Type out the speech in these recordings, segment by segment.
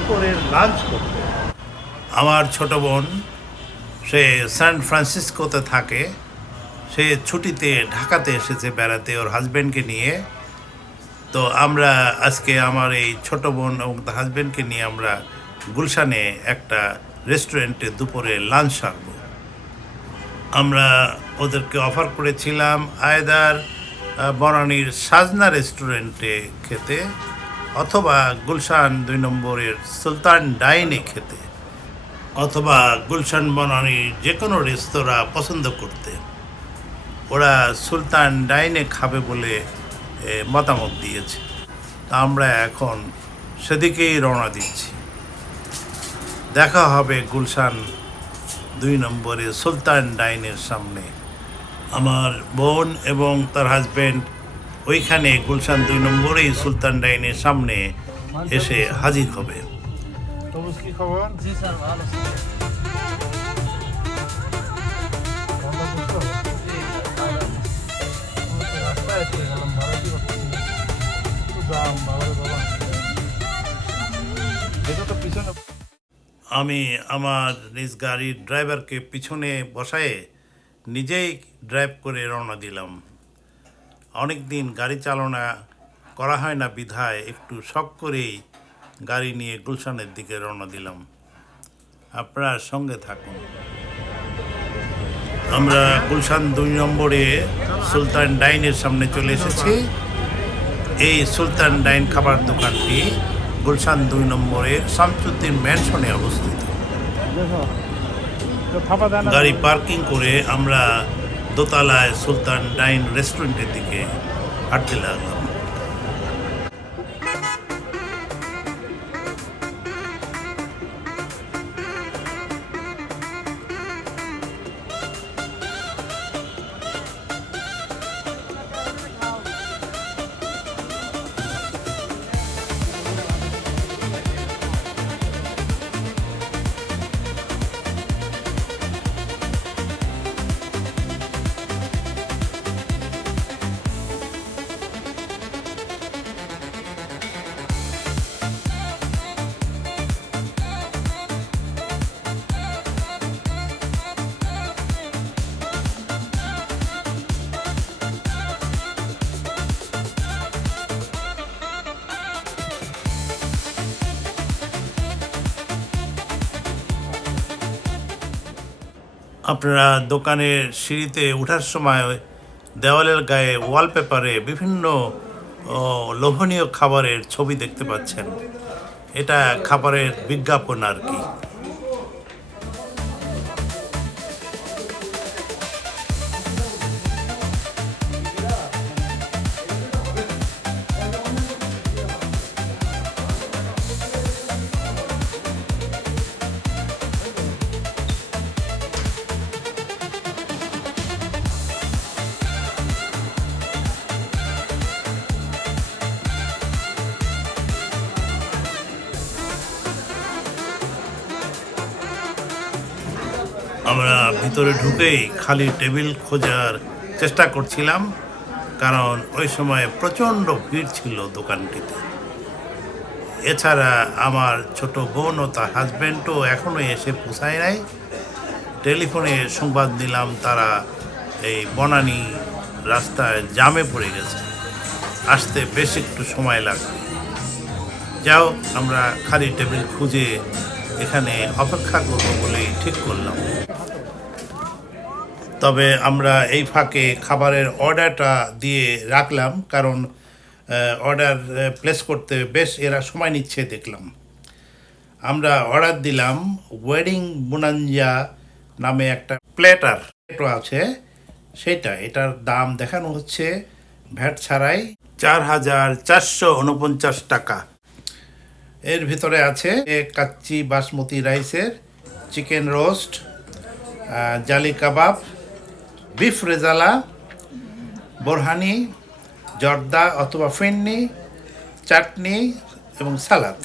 দুপুরের লাঞ্চ করতে। আমার ছোট বোন, সে সান ফ্রান্সিসকোতে থাকে। সে ছুটিতে ঢাকাতে এসেছে বেড়াতে ওর হাজব্যান্ডকে নিয়ে। তো আমরা আজকে আমার এই ছোট বোন এবং তার হাজব্যান্ডকে নিয়ে আমরা গুলশানে একটা রেস্টুরেন্টে দুপুরে লাঞ্চ সারবো আমরা ওদেরকে অফার করেছিলাম আয়দার বনানীর সাজনা রেস্টুরেন্টে খেতে। অথবা গুলশান দুই নম্বরের সুলতান ডাইনে খেতে, অথবা গুলশান বনানীর যে কোনো রেস্তোরাঁ পছন্দ করতে। ওরা সুলতান ডাইনে খাবে বলে মতামত দিয়েছে। তা আমরা এখন সেদিকেই রওনা দিচ্ছি। দেখা হবে গুলশান দুই নম্বরে সুলতান ডাইনের সামনে। আমার বোন এবং তার হাজব্যান্ড ওইখানে গুলশান দুই নম্বরেই সুলতান ডাইনের সামনে এসে হাজির হবে। কি খবর? জি স্যার ভালো আমি আমার নিজ গাড়ির ড্রাইভারকে পিছনে বসায়ে নিজেই ড্রাইভ করে রওনা দিলাম। অনেক দিন গাড়ি চালনা করা হয় না বিধায় একটু শখ করেই গাড়ি নিয়ে গুলশানের দিকে রওনা দিলাম। আপনার সঙ্গে থাকুন। আমরা গুলশান দুই নম্বরে সুলতান ডাইনের সামনে চলে এসেছি। এই সুলতান ডাইন খাবার দোকানটি গুলশান দুই নম্বরের শামসুদ্দিন ম্যানশনে অবস্থিত। গাড়ি পার্কিং করে আমরা দোতলায় সুলতান ডাইন রেস্টুরেন্টের দিকে হাঁটতে লাগলাম। আপনারা দোকানের সিঁড়িতে ওঠার সময় দেওয়ালের গায়ে ওয়ালপেপারে বিভিন্ন লোভনীয় খাবারের ছবি দেখতে পাচ্ছেন। এটা খাবারের বিজ্ঞাপন আর কি। আমরা ভিতরে ঢুকেই খালি টেবিল খোঁজার চেষ্টা করছিলাম, কারণ ওই সময় প্রচণ্ড ভিড় ছিল দোকানটিতে। এছাড়া আমার ছোট বোন ও তার হাজব্যান্ডও এখনও এসে পোষায় নাই। টেলিফোনে সংবাদ দিলাম তারা এই বনানী রাস্তায় জামে পড়ে গেছে। আসতে বেশ একটু সময় লাগবে। যাও, আমরা খালি টেবিল খুঁজে এখানে অপেক্ষা করব বলেই ঠিক করলাম। তবে আমরা এই ফাঁকে খাবারের অর্ডারটা দিয়ে রাখলাম কারণ অর্ডার প্লেস করতে বেশ এরা সময় নিচ্ছে দেখলাম। আমরা অর্ডার দিলাম ওয়েডিং বুনাঞ্জা নামে একটা প্লেটার প্লেটও আছে সেটা এটার দাম দেখানো হচ্ছে ভ্যাট ছাড়াই চার হাজার চারশো উনপঞ্চাশ টাকা। এর ভিতরে আছে কাচ্চি বাসমতি রাইসের চিকেন রোস্ট জালি কাবাব বিফ রেজালা, বোরহানি, জর্দা অথবা ফিন্নি, চাটনি এবং সালাদ।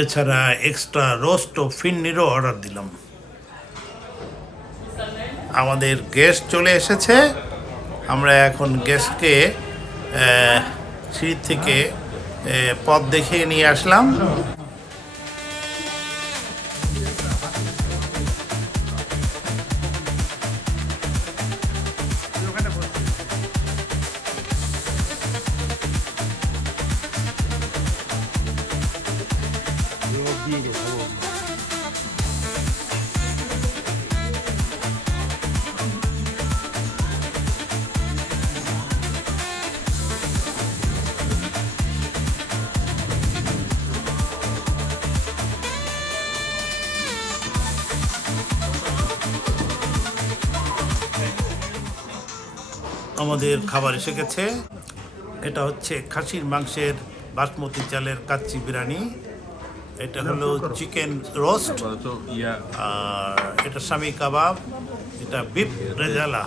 এছাড়া এক্সট্রা রোস্ট ও ফিন্নিরও অর্ডার দিলাম। আমাদের গেস্ট চলে এসেছে। আমরা এখন গেস্টকে সিঁড়ি থেকে পথ দেখিয়ে নিয়ে আসলাম। আমাদের খাবার এসে গেছে। এটা হচ্ছে খাসির মাংসের বাসমতি চালের কাচ্চি বিরিয়ানি। এটা হলো চিকেন রোস্ট। আর এটা স্বামী কাবাব, এটা বিপ রেজালা,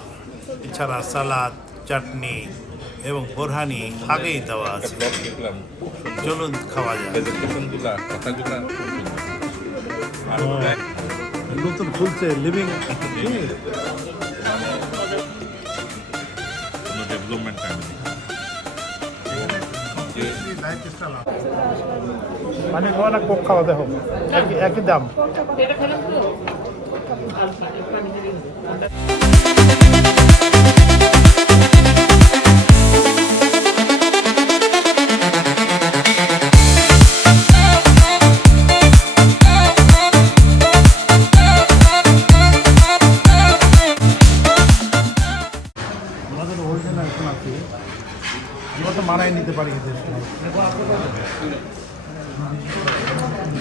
এছাড়া সালাদ, চাটনি এবং বোরহানি আগেই দেওয়া আছে। চলুন খাওয়া যায় নতুন খুলছে লিভিং ডেভেলপমেন্ট মানে কোনো না কোক খাওয়া দেখো একই একই দাম।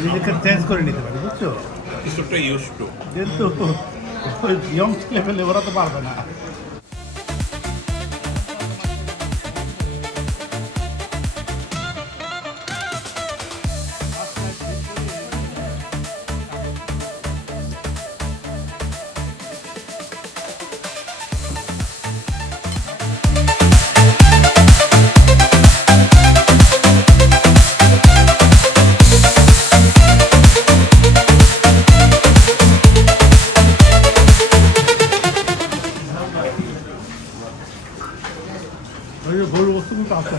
নিজেকে চেঞ্জ করে নিতে পারি বুঝছ? কিছুটা ইউজ টু কিন্তু ওই ইয়ং লেভেলে ওরা তো পারবে না। ওই যে ভুল বস্তু কিন্তু আছে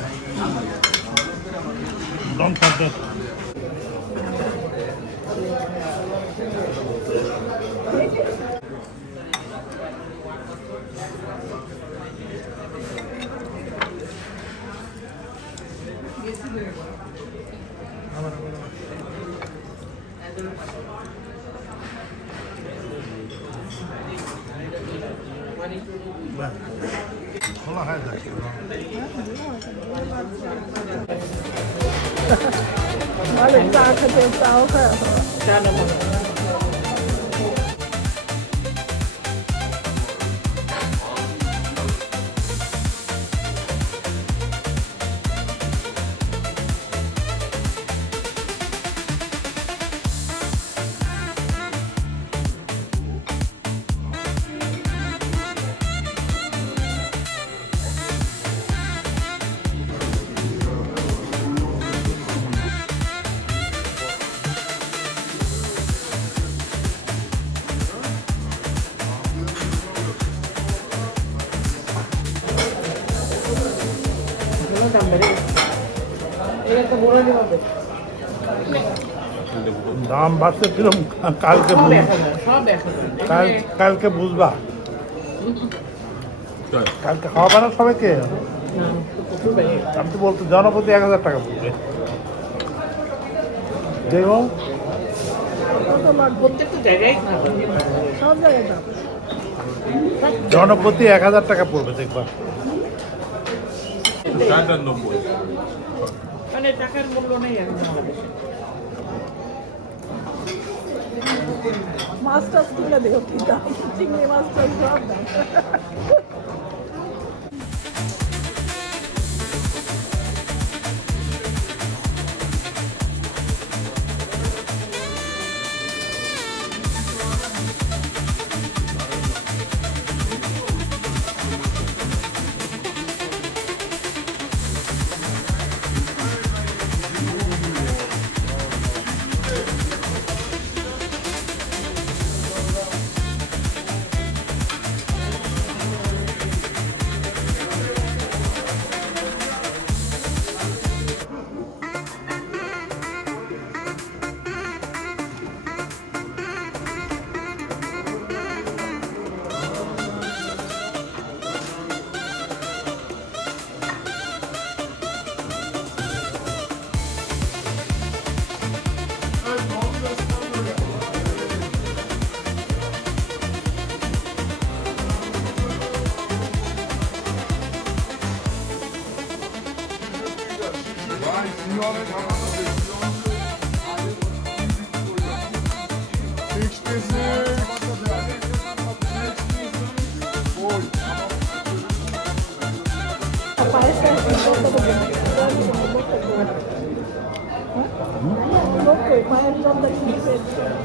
দম থাকবে খোলা ভালো চা খেতে চাও খায় দাম বাড়ছে কিরম? কালকে বুঝ- কাল কালকে বুঝবা। কালকে খাওয়া বানা সবাইকে? আমি তো বলতো জনপ্রতি এক হাজার টাকা পড়বে দেখো প্রত্যেকটা জায়গায় সব জায়গায় দাম জনপ্রতি এক হাজার টাকা পড়বে দেখবা। আর মানে টাকার মূল্য নেই এখন মাছ টাছ কিনে দেখো কি দাম চিংড়ি মাছ টাছ সব দাম।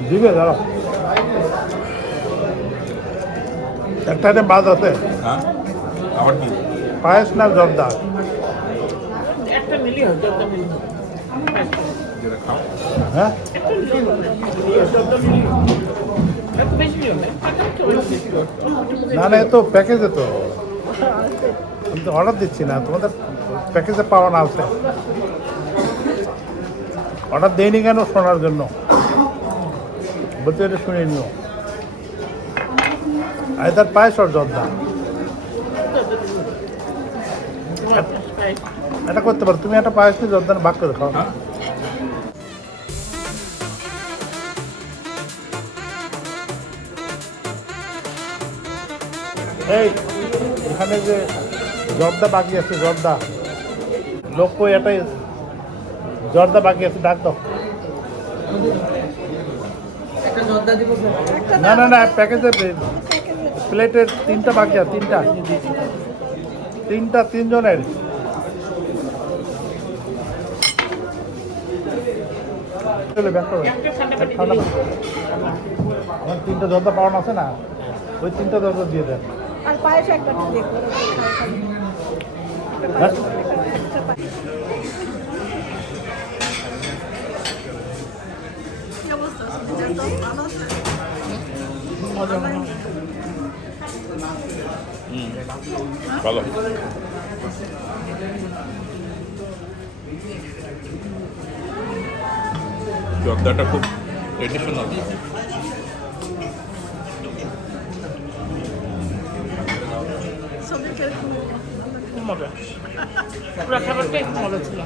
দিবে দাঁড়াও একটাতে বাদ আছে হ্যাঁ আবার কি পায়েস না জর্দা একটা মিলি হোক যত মিলি হোক যেটা খাও হ্যাঁ? এত না না না এ তো। প্যাকেজে তো আমি তো অর্ডার দিচ্ছি না, তোমাদের প্যাকেজে পাওয়া না আছে। অর্ডার দেয়নি কেন শোনার জন্য? বলতে এটা শুনে নিও। আইদার পায়েস ওর জর্দা। এটা করতে পারো। তুমি একটা পায়েস নিয়ে জর্দার ভাগ করে খাও। হ্যাঁ এই এখানে যে জর্দা বাকি আছে জর্দা। লোক কই এটাই জর্দা বাকি আছে ডাক দাও। না না না প্যাকেজে প্লেটের তিনটা বাকি আছে তিনটা। তিনটা তিনজনের চলে ব্যাক করো ঠান্ডা করো। আমার তিনটা জর্দা পাওয়ানো আছে না ওই তিনটা জর্দা দিয়ে দেন। হ্যাঁ? ভালো। জর্দাটা খুব ট্রেডিশনাল খুব মজা। পুরো খাবারটাই খুব মজা ছিল।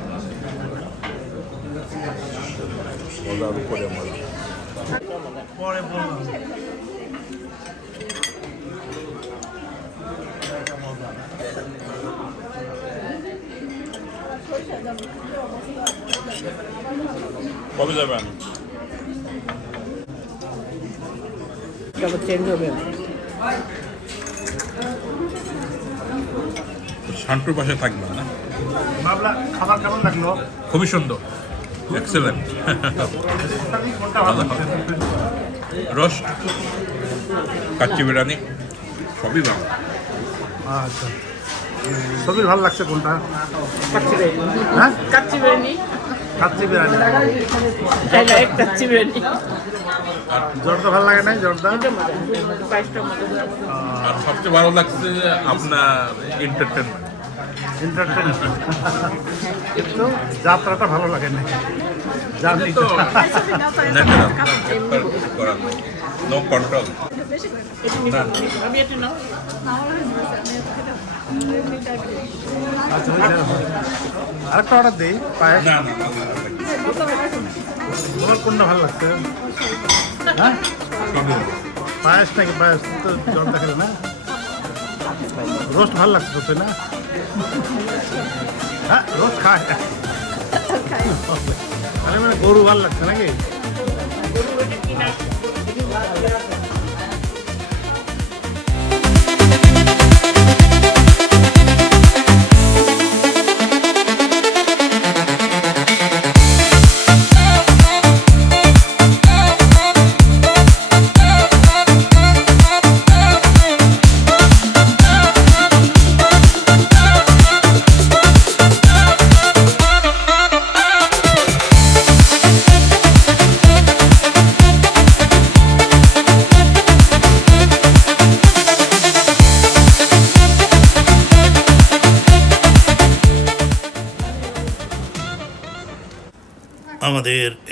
মজার উপরে মজা। পরে বললাম। কবে যাবেন তারপর চেঞ্জ হবে। শান্তুর পাশে থাকবেন না? বাবলা খাবার কেমন লাগল? খুবই সুন্দর। এক্সেলেন্ট রোস্ট কাচ্চি বিরিয়ানি সবই ভালো। আচ্ছা। সবই ভালো লাগছে কোনটা? কাচ্চি বিরিয়ানি। হ্যাঁ? Kacchi biryani. Kacchi biryani. I like kacchi biryani. জর্দা ভালো লাগে নাই জর্দা আর সবচেয়ে ভালো লাগছে আপনার এন্টারটেনমেন্ট এন্টারটেনমেন্ট কিন্তু যাত্রাটা ভালো লাগে না জার্নি তো নো। কন্ট্রোল আমি এটা নাও। আচ্ছা আরেকটা অর্ডার দিই পায়েস? তোমার কোনটা ভালো লাগছে? হ্যাঁ। পায়েস নাকি পায়েস? তো জর্দা খেলে না? রোস্ট ভালো লাগছে তো না? হ্যাঁ রোস্ট খায় আরে মানে গরু ভালো লাগছে নাকি?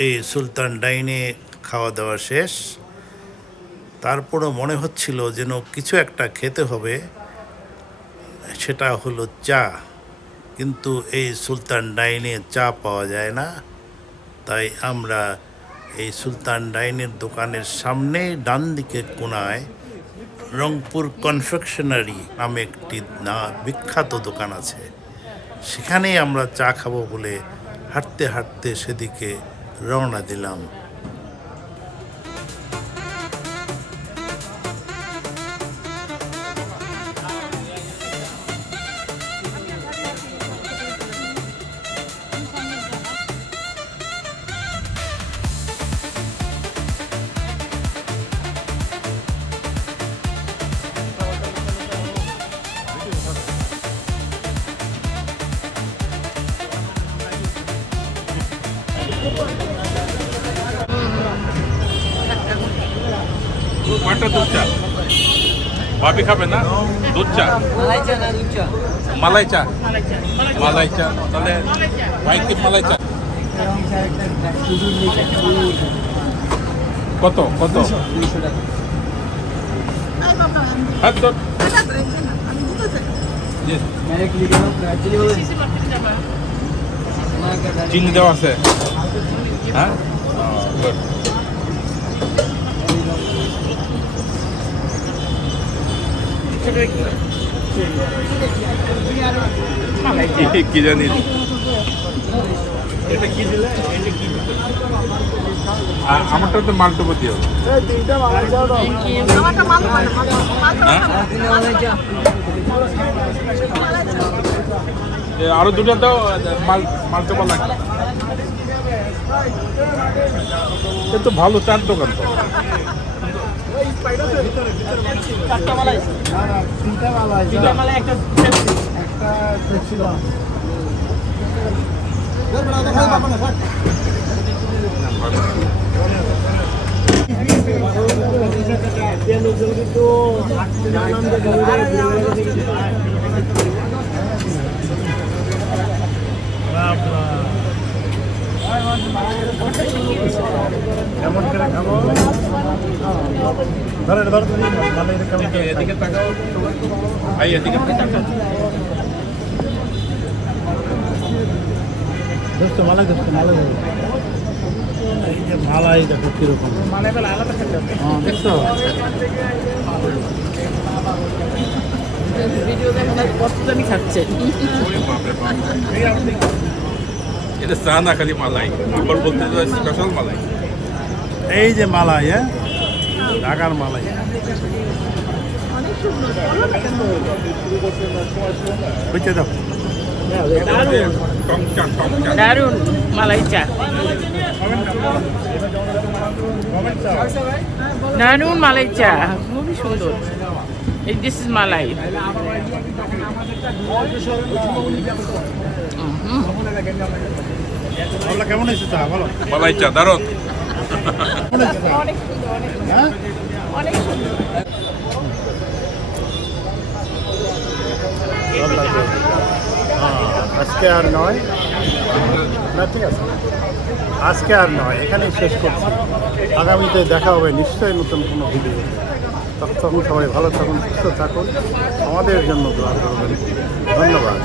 এই সুলতান ডাইনে খাওয়া দাওয়া শেষ। তারপরও মনে হচ্ছিল যেন কিছু একটা খেতে হবে, সেটা হলো চা। কিন্তু এই সুলতান ডাইনে চা পাওয়া যায় না। তাই আমরা এই সুলতান ডাইনের দোকানের সামনেই ডান দিকে কোনায় রংপুর কনফেকশনারি নামে একটি না, বিখ্যাত দোকান আছে। সেখানেই আমরা চা খাব বলে হাঁটতে হাঁটতে সেদিকে রওনা দিলাম। কয়টা দুধ চা। ভাবি খাবে না? দুধ চা। মালাই চা। মালাই চা। তাহলে কি মালাই চা। কত? কত? হ্যাঁ চিনি দেওয়া আছে। হ্যাঁ? গুড কি- কি জানি? এটা কি দিলে? এটা কি আমারটা তো মালটুকু দিও আমারটা মাল পায় না, মাল পায় না। হ্যাঁ? এ, আরও দুটো দাও মাল মালটুকু লাগে এ তো ভালো চার দোকান তো। মালাই চা তিনটা মালাই একটা একটা পেপসি দাও কেমন করে খাব? ধরে ধরো তুমি মানে কেমন এদিকে তাকাও ভাই এদিকে তাকাও। দোস্ত মালাই দোস্ত দোস্ত এই যে মালাই দেখো কীরকম। মালাই আলাদা খেতে হ্যাঁ দেখছ? ভিডিও দেখেন কত জানি খাচ্ছে। এটা চা না খালি মালাই। আবার বলতে স্পেশাল মালাই। এই যে মালাই হ্যাঁ? ঢাকার মালাই। বুঝতে দাও। দারুণ মালাই চা। দারুণ মালাই চা। খুবই সুন্দর। This is malai. আজকে আর নয়। না, ঠিক আছে। আজকে আর নয়, এখানেই শেষ করছি। আগামীতে দেখা হবে নিশ্চয়ই নতুন কোনো ভিডিও তখন সবাই ভালো থাকুন, সুস্থ থাকুন। আমাদের জন্য দোয়া করবেন। ধন্যবাদ।